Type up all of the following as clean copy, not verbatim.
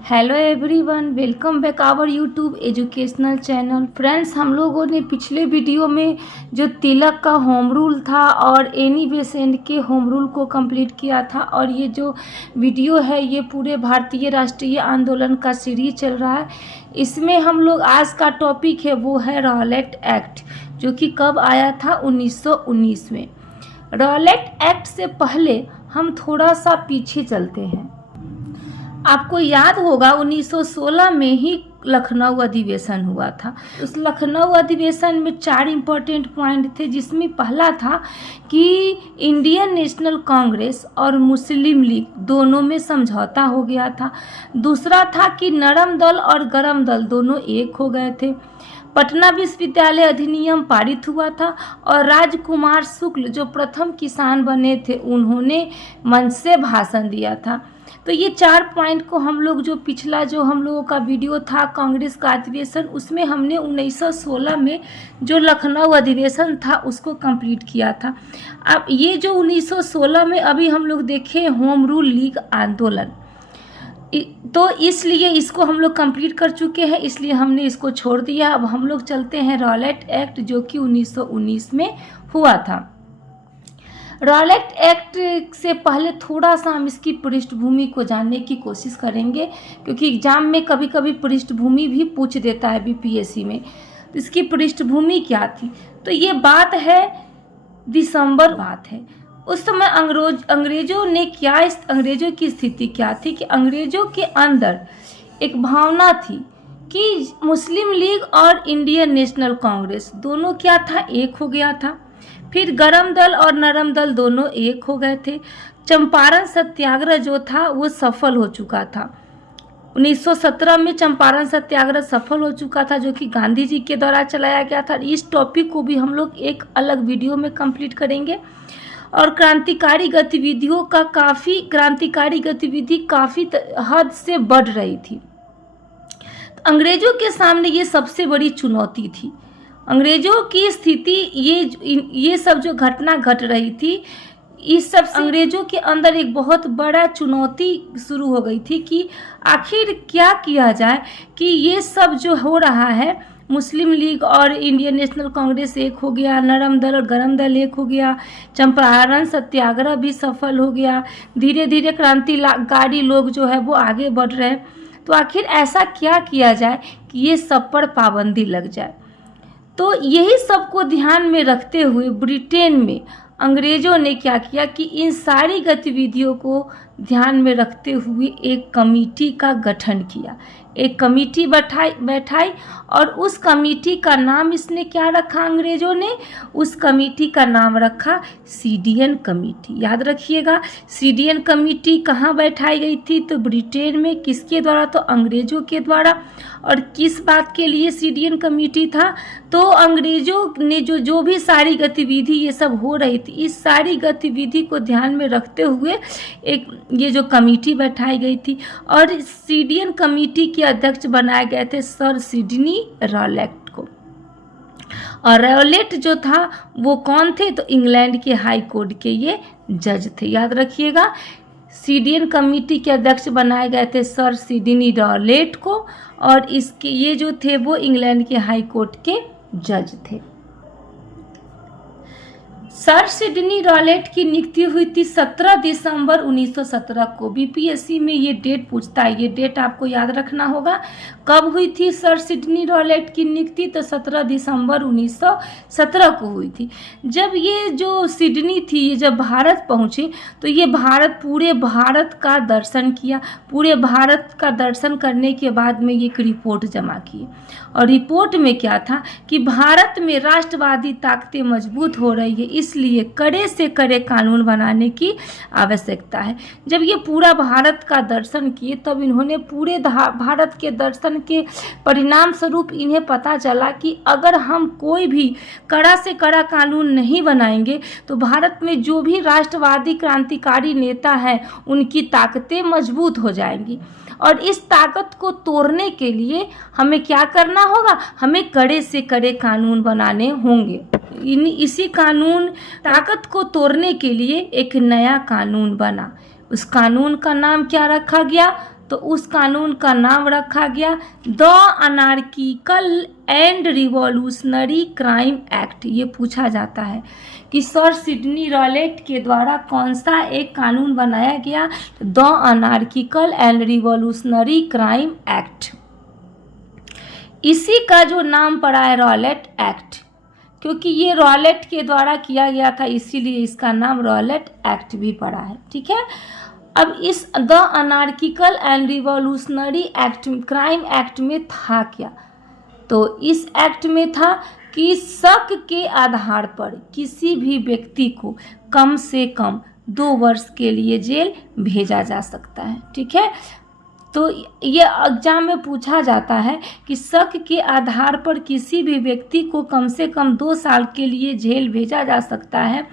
Hello everyone, welcome back our YouTube educational channel. Friends, हम लोगों ने पिछले वीडियो में जो तिलक का होम रूल था और एनी बेसेंट के होम रूल को कंप्लीट किया था, और ये जो वीडियो है ये पूरे भारतीय राष्ट्रीय आंदोलन का सीरीज चल रहा है। इसमें हम लोग आज का टॉपिक है वो है रॉलेट एक्ट, जो कि कब आया था 1919 में। रॉलेट एक्ट से पहले हम थोड़ा सा पीछे चलते हैं। आपको याद होगा 1916 में ही लखनऊ अधिवेशन हुआ था। उस लखनऊ अधिवेशन में 4 इम्पोर्टेंट पॉइंट थे, जिसमें पहला था कि इंडियन नेशनल कांग्रेस और मुस्लिम लीग दोनों में समझौता हो गया था। दूसरा था कि नरम दल और गरम दल दोनों एक हो गए थे। पटना विश्वविद्यालय अधिनियम पारित हुआ था और राजकुमार शुक्ल जो प्रथम किसान बने थे उन्होंने मंच से भाषण दिया था। तो ये 4 पॉइंट को हम लोग जो पिछला जो हम लोगों का वीडियो था कांग्रेस का अधिवेशन, उसमें हमने 1916 में जो लखनऊ अधिवेशन था उसको कंप्लीट किया था। अब ये जो 1916 में अभी हम लोग देखें होम रूल लीग आंदोलन, तो इसलिए इसको हम लोग कंप्लीट कर चुके हैं, इसलिए हमने इसको छोड़ दिया। अब हम लोग चलते हैं रॉलेट एक्ट, जो कि 1919 में हुआ था। रॉलेट एक्ट से पहले थोड़ा सा हम इसकी पृष्ठभूमि को जानने की कोशिश करेंगे, क्योंकि एग्जाम में कभी कभी पृष्ठभूमि भी पूछ देता है बीपीएससी में। तो इसकी पृष्ठभूमि क्या थी? तो ये बात है दिसंबर बात है। उस समय अंग्रेजों ने क्या, अंग्रेजों की स्थिति क्या थी कि अंग्रेजों के अंदर एक भावना थी कि मुस्लिम लीग और इंडियन नेशनल कांग्रेस दोनों क्या था, एक हो गया था। फिर गरम दल और नरम दल दोनों एक हो गए थे। चंपारण सत्याग्रह जो था वो सफल हो चुका था। 1917 में चंपारण सत्याग्रह सफल हो चुका था, जो कि गांधी जी के द्वारा चलाया गया था। इस टॉपिक को भी हम लोग एक अलग वीडियो में कंप्लीट करेंगे। और क्रांतिकारी गतिविधि काफ़ी हद से बढ़ रही थी। अंग्रेजों के सामने ये सबसे बड़ी चुनौती थी। अंग्रेजों की स्थिति, ये सब जो घटना घट रही थी, इस सब से अंग्रेजों के अंदर एक बहुत बड़ा चुनौती शुरू हो गई थी कि आखिर क्या किया जाए कि ये सब जो हो रहा है, मुस्लिम लीग और इंडियन नेशनल कांग्रेस एक हो गया, नरम दल और गरम दल एक हो गया, चंपारण सत्याग्रह भी सफल हो गया, धीरे धीरे क्रांतिकारी लोग जो है वो आगे बढ़ रहे हैं। तो आखिर ऐसा क्या किया जाए कि ये सब पर पाबंदी लग जाए? तो यही सबको ध्यान में रखते हुए ब्रिटेन में अंग्रेजों ने क्या किया कि इन सारी गतिविधियों को ध्यान में रखते हुए एक कमेटी का गठन किया। एक कमेटी बैठाई और उस कमेटी का नाम इसने क्या रखा? अंग्रेजों ने उस कमेटी का नाम रखा सीडियन कमेटी। याद रखिएगा, सीडियन कमेटी कहाँ बैठाई गई थी? तो ब्रिटेन में। किसके द्वारा? तो अंग्रेजों के द्वारा। और किस बात के लिए सीडियन कमेटी था? तो अंग्रेजों ने जो भी सारी गतिविधि ये सब हो रही थी, इस सारी गतिविधि को ध्यान में रखते हुए एक ये जो कमेटी बैठाई गई थी, और सीडियन कमेटी के अध्यक्ष बनाए गए थे सर सिडनी रॉलेट को। और रॉलेट जो था वो कौन थे? तो इंग्लैंड के हाई कोर्ट के ये जज थे। याद रखिएगा, सीडियन कमेटी के अध्यक्ष बनाए गए थे सर सिडनी रॉलेट को, और इसके ये जो थे वो इंग्लैंड के हाई कोर्ट के जज थे। सर सिडनी रॉलेट की नियुक्ति हुई थी 17 दिसंबर 1917 को। बीपीएससी में ये डेट पूछता है, ये डेट आपको याद रखना होगा। कब हुई थी सर सिडनी रॉलेट की नियुक्ति? तो 17 दिसंबर 1917 को हुई थी। जब ये जो सिडनी थी, ये जब भारत पहुँचे तो ये पूरे भारत का दर्शन किया। पूरे भारत का दर्शन करने के बाद में ये एक रिपोर्ट जमा की, और रिपोर्ट में क्या था कि भारत में राष्ट्रवादी ताकतें मजबूत हो रही है, इसलिए कड़े से कड़े कानून बनाने की आवश्यकता है। जब ये पूरा भारत का दर्शन किए तब इन्होंने पूरे भारत के दर्शन के परिणाम स्वरूप इन्हें पता चला कि अगर हम कोई भी कड़ा से कड़ा कानून नहीं बनाएंगे तो भारत में जो भी राष्ट्रवादी क्रांतिकारी नेता हैं उनकी ताकतें मजबूत हो जाएंगी। और इस ताकत को तोड़ने के लिए हमें क्या करना होगा? हमें कड़े से कड़े कानून बनाने होंगे। इसी कानून ताकत को तोड़ने के लिए एक नया कानून बना। उस कानून का नाम क्या रखा गया? तो उस कानून का नाम रखा गया the anarchical and revolutionary crime act. ये पूछा जाता है कि सर सिडनी रॉलेट के द्वारा कौन सा एक कानून बनाया गया, the anarchical and revolutionary crime act. इसी का जो नाम पड़ा है रॉलेट एक्ट, क्योंकि ये रॉलेट के द्वारा किया गया था इसीलिए इसका नाम रॉलेट एक्ट भी पड़ा है। ठीक है, अब इस the anarchical and revolutionary act crime act में था क्या, तो इस एक्ट में था कि शक के आधार पर किसी भी व्यक्ति को कम से कम 2 वर्ष के लिए जेल भेजा जा सकता है। ठीक है, तो ये एग्जाम में पूछा जाता है कि शक के आधार पर किसी भी व्यक्ति को कम से कम 2 साल के लिए जेल भेजा जा सकता है।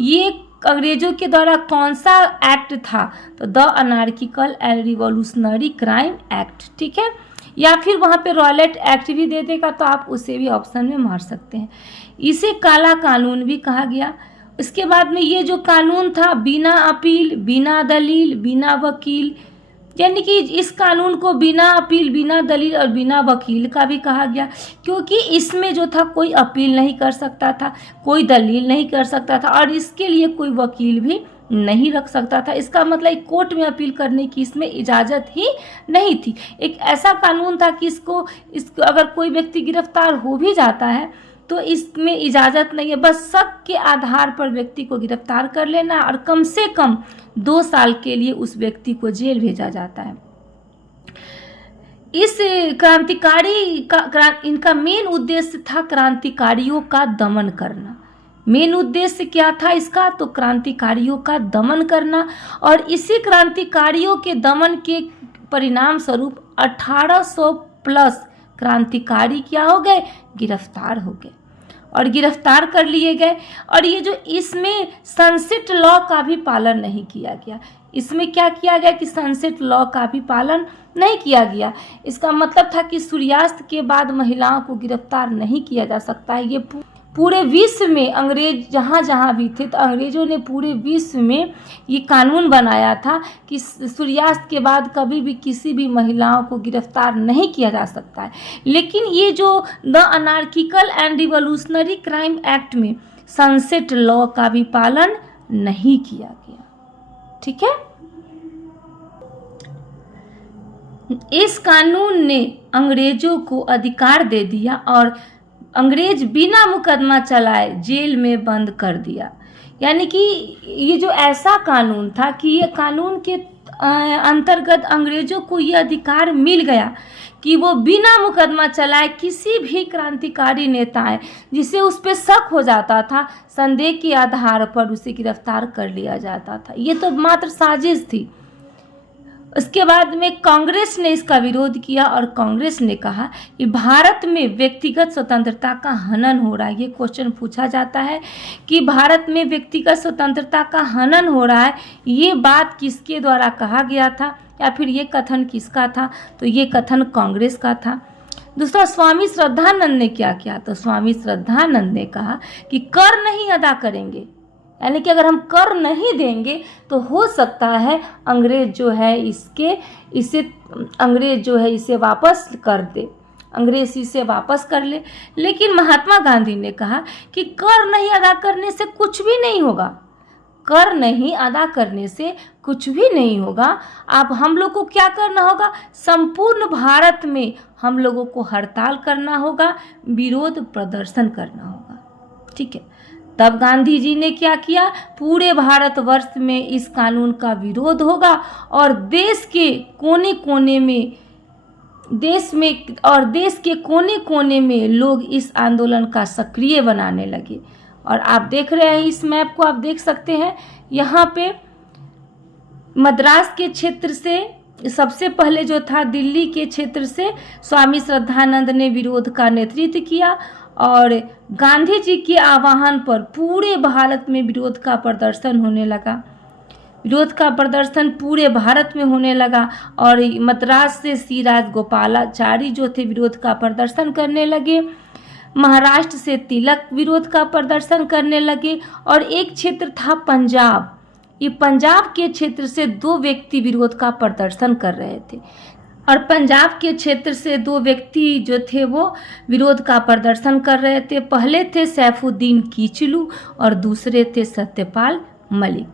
ये अंग्रेजों के द्वारा कौन सा एक्ट था, तो the anarchical and revolutionary crime act. ठीक है, या फिर वहाँ पे रॉलेट एक्ट भी दे देगा तो आप उसे भी ऑप्शन में मार सकते हैं। इसे काला कानून भी कहा गया। इसके बाद में ये जो कानून था बिना अपील, बिना दलील, बिना वकील, यानी कि इस कानून को बिना अपील, बिना दलील और बिना वकील का भी कहा गया, क्योंकि इसमें जो था कोई अपील नहीं कर सकता था, कोई दलील नहीं कर सकता था और इसके लिए कोई वकील भी नहीं रख सकता था। इसका मतलब कोर्ट में अपील करने की इसमें इजाज़त ही नहीं थी। एक ऐसा कानून था कि इसको अगर कोई व्यक्ति गिरफ्तार हो भी जाता है तो इसमें इजाज़त नहीं है, बस शक के आधार पर व्यक्ति को गिरफ्तार कर लेना और कम से कम 2 साल के लिए उस व्यक्ति को जेल भेजा जाता है। इस क्रांतिकारी का इनका मेन उद्देश्य था क्रांतिकारियों का दमन करना। मेन उद्देश्य क्या था इसका, तो क्रांतिकारियों का दमन करना, और इसी क्रांतिकारियों के दमन के परिणाम स्वरूप 1800 प्लस क्रांतिकारी क्या हो गए, गिरफ्तार हो गए और गिरफ्तार कर लिए गए। और ये जो इसमें सनसेट लॉ का भी पालन नहीं किया गया, इसमें क्या किया गया कि सनसेट लॉ का भी पालन नहीं किया गया। इसका मतलब था कि सूर्यास्त के बाद महिलाओं को गिरफ्तार नहीं किया जा सकता है। ये पूरे विश्व में अंग्रेज जहाँ जहाँ भी थे तो अंग्रेजों ने पूरे विश्व में ये कानून बनाया था कि सूर्यास्त के बाद कभी भी किसी भी महिलाओं को गिरफ्तार नहीं किया जा सकता है। लेकिन ये जो the anarchical and revolutionary crime act में सनसेट लॉ का भी पालन नहीं किया गया। ठीक है, इस कानून ने अंग्रेजों को अधिकार दे दिया और अंग्रेज बिना मुकदमा चलाए जेल में बंद कर दिया। यानी कि ये जो ऐसा कानून था कि ये कानून के अंतर्गत अंग्रेजों को ये अधिकार मिल गया कि वो बिना मुकदमा चलाए किसी भी क्रांतिकारी नेता जिसे उस पर शक हो जाता था, संदेह के आधार पर उसे गिरफ्तार कर लिया जाता था। ये तो मात्र साजिश थी। उसके बाद में कांग्रेस ने इसका विरोध किया और कांग्रेस ने कहा कि भारत में व्यक्तिगत स्वतंत्रता का हनन हो रहा है। ये क्वेश्चन पूछा जाता है कि भारत में व्यक्तिगत स्वतंत्रता का हनन हो रहा है, ये बात किसके द्वारा कहा गया था या फिर ये कथन किसका था, तो ये कथन कांग्रेस का था। दूसरा, स्वामी श्रद्धानंद ने क्या किया, तो स्वामी श्रद्धानंद ने कहा कि कर नहीं अदा करेंगे, यानी कि अगर हम कर नहीं देंगे तो हो सकता है अंग्रेज जो है इसे वापस कर दे, अंग्रेज इसे वापस कर ले। लेकिन महात्मा गांधी ने कहा कि कर नहीं अदा करने से कुछ भी नहीं होगा, कर नहीं अदा करने से कुछ भी नहीं होगा। अब हम लोग को क्या करना होगा, संपूर्ण भारत में हम लोगों को हड़ताल करना होगा, विरोध प्रदर्शन करना होगा। ठीक है, तब गांधी जी ने क्या किया, पूरे भारतवर्ष में इस कानून का विरोध होगा और देश के कोने कोने में लोग इस आंदोलन का सक्रिय बनाने लगे। और आप देख रहे हैं इस मैप को, आप देख सकते हैं यहाँ पे मद्रास के क्षेत्र से सबसे पहले जो था दिल्ली के क्षेत्र से स्वामी श्रद्धानंद ने विरोध का नेतृत्व किया और गांधी जी के आह्वान पर पूरे भारत में विरोध का प्रदर्शन होने लगा। विरोध का प्रदर्शन पूरे भारत में होने लगा और मद्रास से सी राजगोपालाचारी जो थे विरोध का प्रदर्शन करने लगे, महाराष्ट्र से तिलक विरोध का प्रदर्शन करने लगे और एक क्षेत्र था पंजाब, ये पंजाब के क्षेत्र से 2 व्यक्ति विरोध का प्रदर्शन कर रहे थे और पंजाब के क्षेत्र से 2 व्यक्ति जो थे वो विरोध का प्रदर्शन कर रहे थे। पहले थे सैफुद्दीन कीचलू और दूसरे थे सत्यपाल मलिक।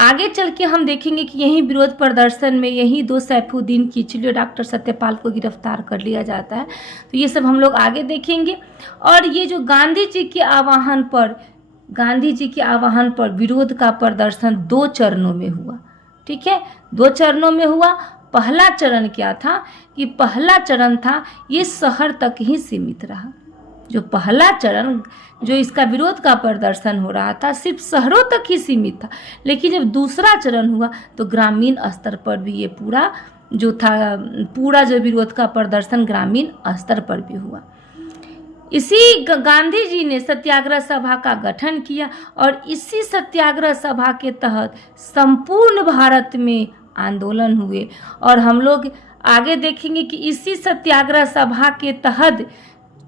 आगे चल के हम देखेंगे कि यही विरोध प्रदर्शन में यही 2 सैफुद्दीन कीचलू डॉक्टर सत्यपाल को गिरफ्तार कर लिया जाता है। तो ये सब हम लोग आगे देखेंगे। और ये जो गांधी जी के आह्वान पर विरोध का प्रदर्शन 2 चरणों में हुआ। ठीक है, 2 चरणों में हुआ। पहला चरण क्या था कि पहला चरण था ये शहर तक ही सीमित रहा। जो पहला चरण जो इसका विरोध का प्रदर्शन हो रहा था सिर्फ शहरों तक ही सीमित था, लेकिन जब दूसरा चरण हुआ तो ग्रामीण स्तर पर भी ये पूरा जो विरोध का प्रदर्शन ग्रामीण स्तर पर भी हुआ। इसी गांधी जी ने सत्याग्रह सभा का गठन किया और इसी सत्याग्रह सभा के तहत संपूर्ण भारत में आंदोलन हुए। और हम लोग आगे देखेंगे कि इसी सत्याग्रह सभा के तहत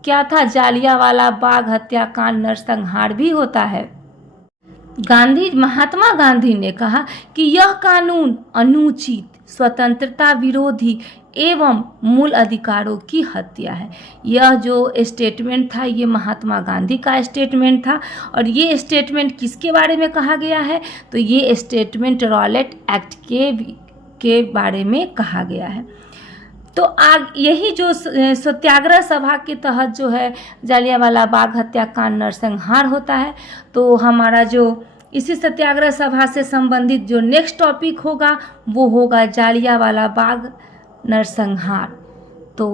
क्या था, जालियांवाला बाग हत्याकांड नरसंहार भी होता है। महात्मा गांधी ने कहा कि यह कानून अनुचित, स्वतंत्रता विरोधी एवं मूल अधिकारों की हत्या है। यह जो स्टेटमेंट था ये महात्मा गांधी का स्टेटमेंट था। और ये स्टेटमेंट किसके बारे में कहा गया है, तो ये स्टेटमेंट रॉलेट एक्ट के बारे में कहा गया है। तो यही जो सत्याग्रह सभा के तहत जो है जालियांवाला बाग हत्याकांड नरसंहार होता है। तो हमारा जो इसी सत्याग्रह सभा से संबंधित जो नेक्स्ट टॉपिक होगा वो होगा जालियांवाला बाग नरसंहार। तो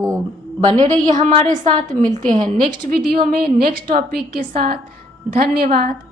बने रहिए हमारे साथ, मिलते हैं नेक्स्ट वीडियो में नेक्स्ट टॉपिक के साथ। धन्यवाद।